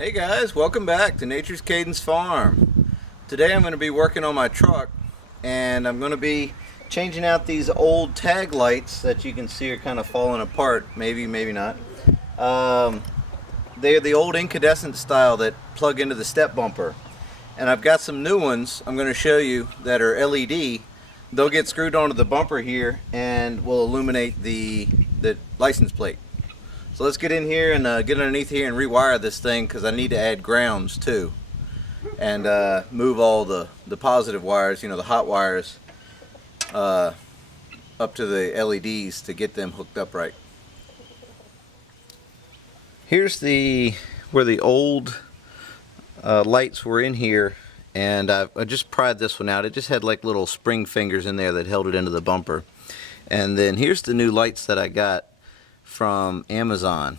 Hey guys, welcome back to Nature's Cadence Farm. Today I'm going to be working on my truck and I'm going to be changing out these old tag lights that you can see are kind of falling apart, maybe not. They're the old incandescent style that plug into the step bumper, and I've got some new ones I'm going to show you that are LED. They'll get screwed onto the bumper here and will illuminate the license plate. So let's get in here and get underneath here and rewire this thing, because I need to add grounds too, and move all the positive wires, the hot wires, up to the LEDs to get them hooked up right. Here's where the old lights were in here, and I just pried this one out. It just had like little spring fingers in there that held it into the bumper. And then here's the new lights that I got from Amazon,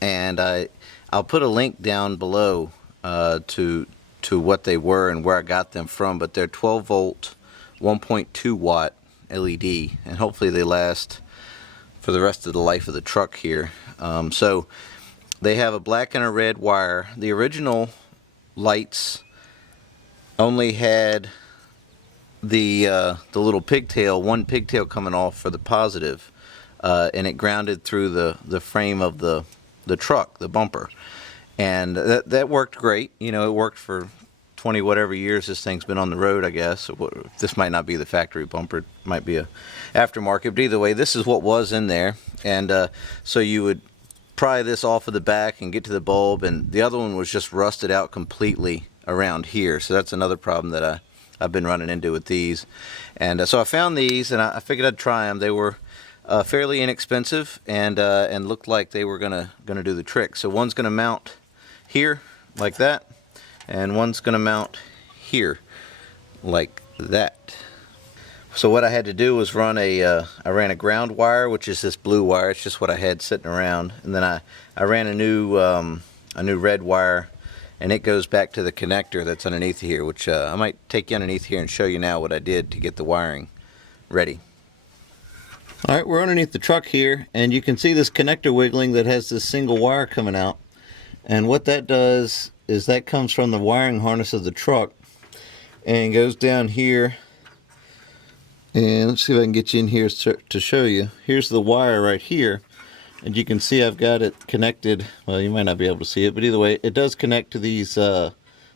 and I'll put a link down below to what they were and where I got them from, but they're 12 volt 1.2 watt LED, and hopefully they last for the rest of the life of the truck here. So they have a black and a red wire. The original lights only had the little pigtail, one pigtail coming off for the positive. And it grounded through the frame of the truck, the bumper, and that worked great. It worked for 20 whatever years this thing's been on the road, I guess. This might not be the factory bumper, it might be a aftermarket, but either way, this is what was in there. And so you would pry this off of the back and get to the bulb, and the other one was just rusted out completely around here. So that's another problem that I've been running into with these. And so I found these, and I figured I'd try them. They were fairly inexpensive, and looked like they were gonna do the trick. So one's gonna mount here like that, and one's gonna mount here like that. So what I had to do was I ran a ground wire, which is this blue wire. It's just what I had sitting around, and then I ran a new red wire, and it goes back to the connector that's underneath here, which I might take you underneath here and show you now what I did to get the wiring ready. Alright, we're underneath the truck here, and you can see this connector wiggling that has this single wire coming out. And what that does is that comes from the wiring harness of the truck and goes down here. And let's see if I can get you in here to show you. Here's the wire right here, and you can see I've got it connected. Well, you might not be able to see it, but either way, it does connect to these, there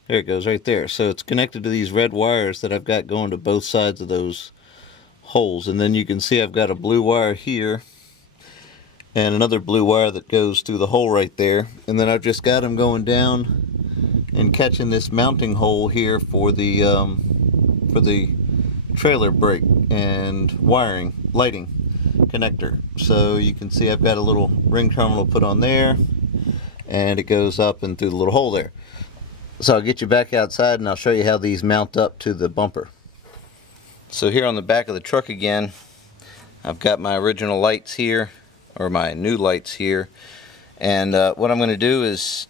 it goes right there. So it's connected to these red wires that I've got going to both sides of those holes. And then you can see I've got a blue wire here and another blue wire that goes through the hole right there, and then I've just got them going down and catching this mounting hole here for the trailer brake and lighting connector. So you can see I've got a little ring terminal put on there, and it goes up and through the little hole there. So I'll get you back outside and I'll show you how these mount up to the bumper. So here on the back of the truck again, I've got my original lights here, or my new lights here, and what I'm going to do is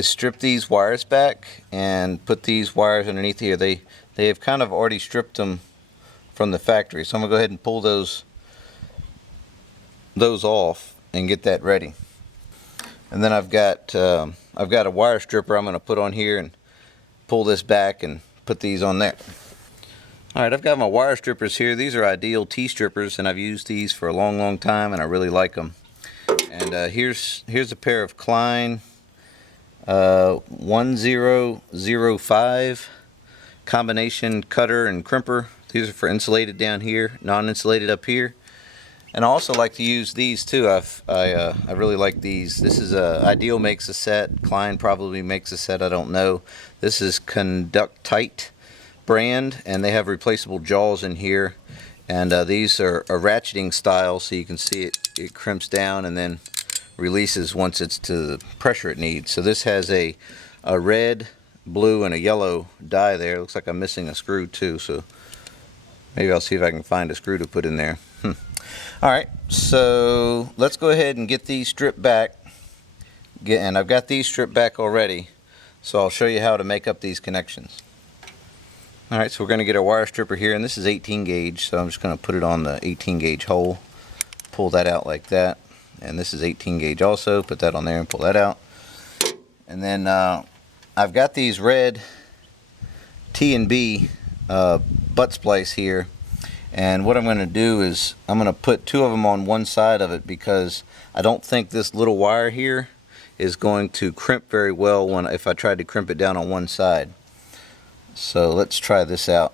strip these wires back and put these wires underneath here. They have kind of already stripped them from the factory, so I'm going to go ahead and pull those off and get that ready. And then I've got a wire stripper I'm going to put on here and pull this back and put these on there. Alright, I've got my wire strippers here. These are Ideal T-strippers, and I've used these for a long time, and I really like them. And here's a pair of Klein 1005 combination cutter and crimper. These are for insulated down here, non-insulated up here. And I also like to use these too. I really like these. This is Ideal makes a set. Klein probably makes a set, I don't know. This is Conductite brand, and they have replaceable jaws in here, and these are a ratcheting style, so you can see it crimps down and then releases once it's to the pressure it needs. So this has a red, blue, and a yellow die there. Looks like I'm missing a screw too, so maybe I'll see if I can find a screw to put in there. Alright, so let's go ahead and get these stripped back, and I've got these stripped back already, so I'll show you how to make up these connections. Alright, so we're going to get our wire stripper here, and this is 18 gauge, so I'm just going to put it on the 18 gauge hole, pull that out like that, and this is 18 gauge also, put that on there and pull that out. And then I've got these red T&B butt splice here, and what I'm going to do is I'm going to put two of them on one side of it, because I don't think this little wire here is going to crimp very well if I tried to crimp it down on one side. So let's try this out.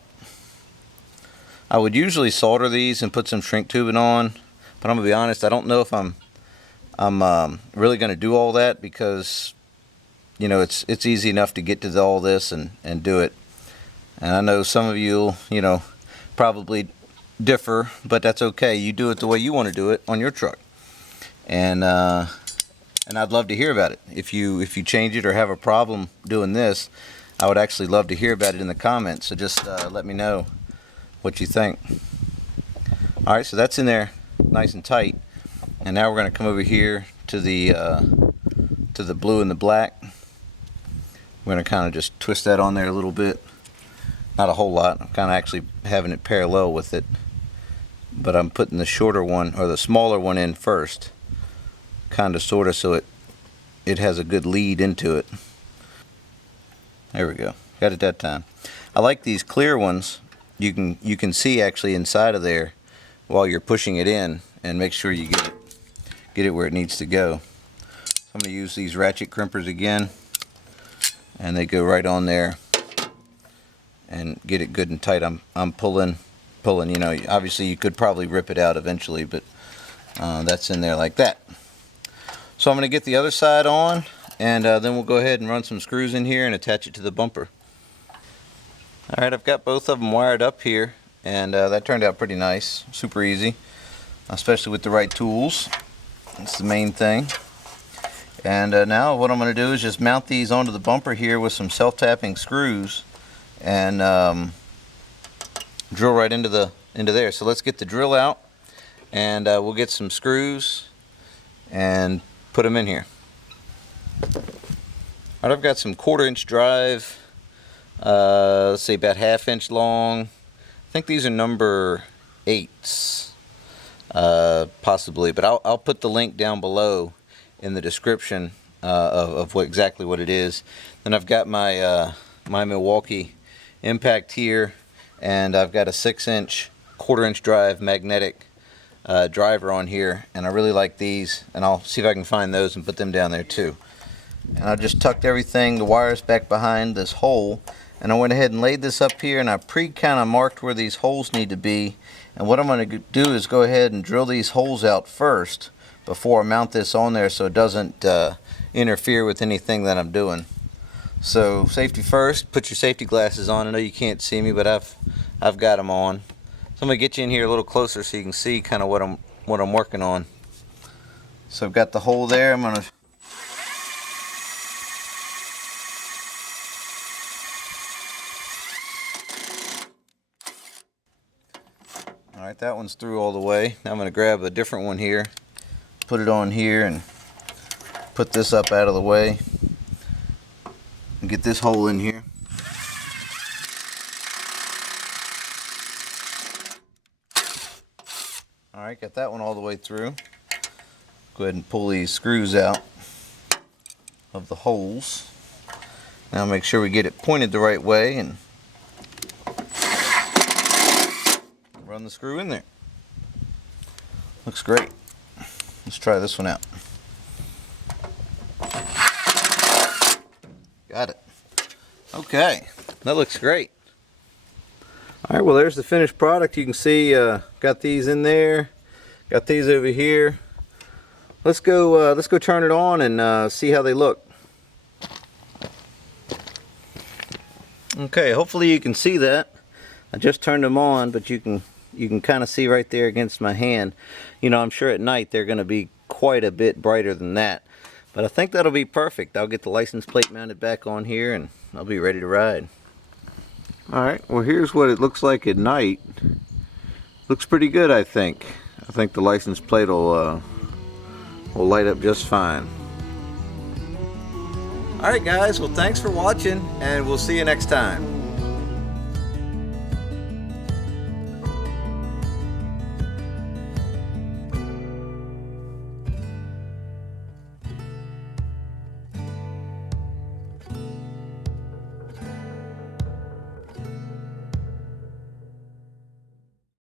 I would usually solder these and put some shrink tubing on, but I'm gonna be honest, I don't know if I'm really gonna do all that, because you know it's easy enough to get to all this and do it. And I know some of you probably differ, but that's okay. You do it the way you want to do it on your truck, and I'd love to hear about it. If you change it or have a problem doing this, I would actually love to hear about it in the comments. So just let me know what you think. All right, so that's in there nice and tight, and now we're going to come over here to the blue and the black. We're going to kind of just twist that on there a little bit. Not a whole lot. I'm kind of actually having it parallel with it, but I'm putting the shorter one or the smaller one in first, kind of sort of, so it has a good lead into it. There we go. Got it that time. I like these clear ones. You can see actually inside of there while you're pushing it in, and make sure you get it where it needs to go. So I'm going to use these ratchet crimpers again, and they go right on there and get it good and tight. I'm pulling. Obviously you could probably rip it out eventually, but that's in there like that. So I'm going to get the other side on, and then we'll go ahead and run some screws in here and attach it to the bumper. Alright, I've got both of them wired up here, and that turned out pretty nice. Super easy, especially with the right tools. That's the main thing. And now what I'm going to do is just mount these onto the bumper here with some self-tapping screws, and drill right into there. So let's get the drill out, and we'll get some screws and put them in here. Alright, I've got some 1/4 inch drive, let's say about 1/2 inch long. I think these are number 8s, possibly, but I'll put the link down below in the description of exactly what it is. Then I've got my my Milwaukee impact here, and I've got a 6 inch 1/4 inch drive magnetic driver on here, and I really like these, and I'll see if I can find those and put them down there too. And I just tucked everything, the wires, back behind this hole, and I went ahead and laid this up here, and I kind of marked where these holes need to be. And what I'm going to do is go ahead and drill these holes out first before I mount this on there, so it doesn't interfere with anything that I'm doing. So safety first. Put your safety glasses on. I know you can't see me, but I've got them on. So I'm gonna get you in here a little closer so you can see kind of what I'm working on. So I've got the hole there. I'm gonna all right, that one's through all the way. Now I'm gonna grab a different one here, put it on here, and put this up out of the way, and get this hole in here. Alright, got that one all the way through. Go ahead and pull these screws out of the holes. Now make sure we get it pointed the right way and run the screw in there. Looks great. Let's try this one out. Got it. Okay, that looks great. Alright, well there's the finished product. You can see got these in there, got these over here. Let's go turn it on and see how they look. Okay, hopefully you can see that. I just turned them on, but you can kind of see right there against my hand. You know, I'm sure at night they're going to be quite a bit brighter than that, but I think that'll be perfect. I'll get the license plate mounted back on here and I'll be ready to ride. Alright, well here's what it looks like at night. Looks pretty good, I think. I think the license plate will light up just fine. Alright guys, well thanks for watching, and we'll see you next time.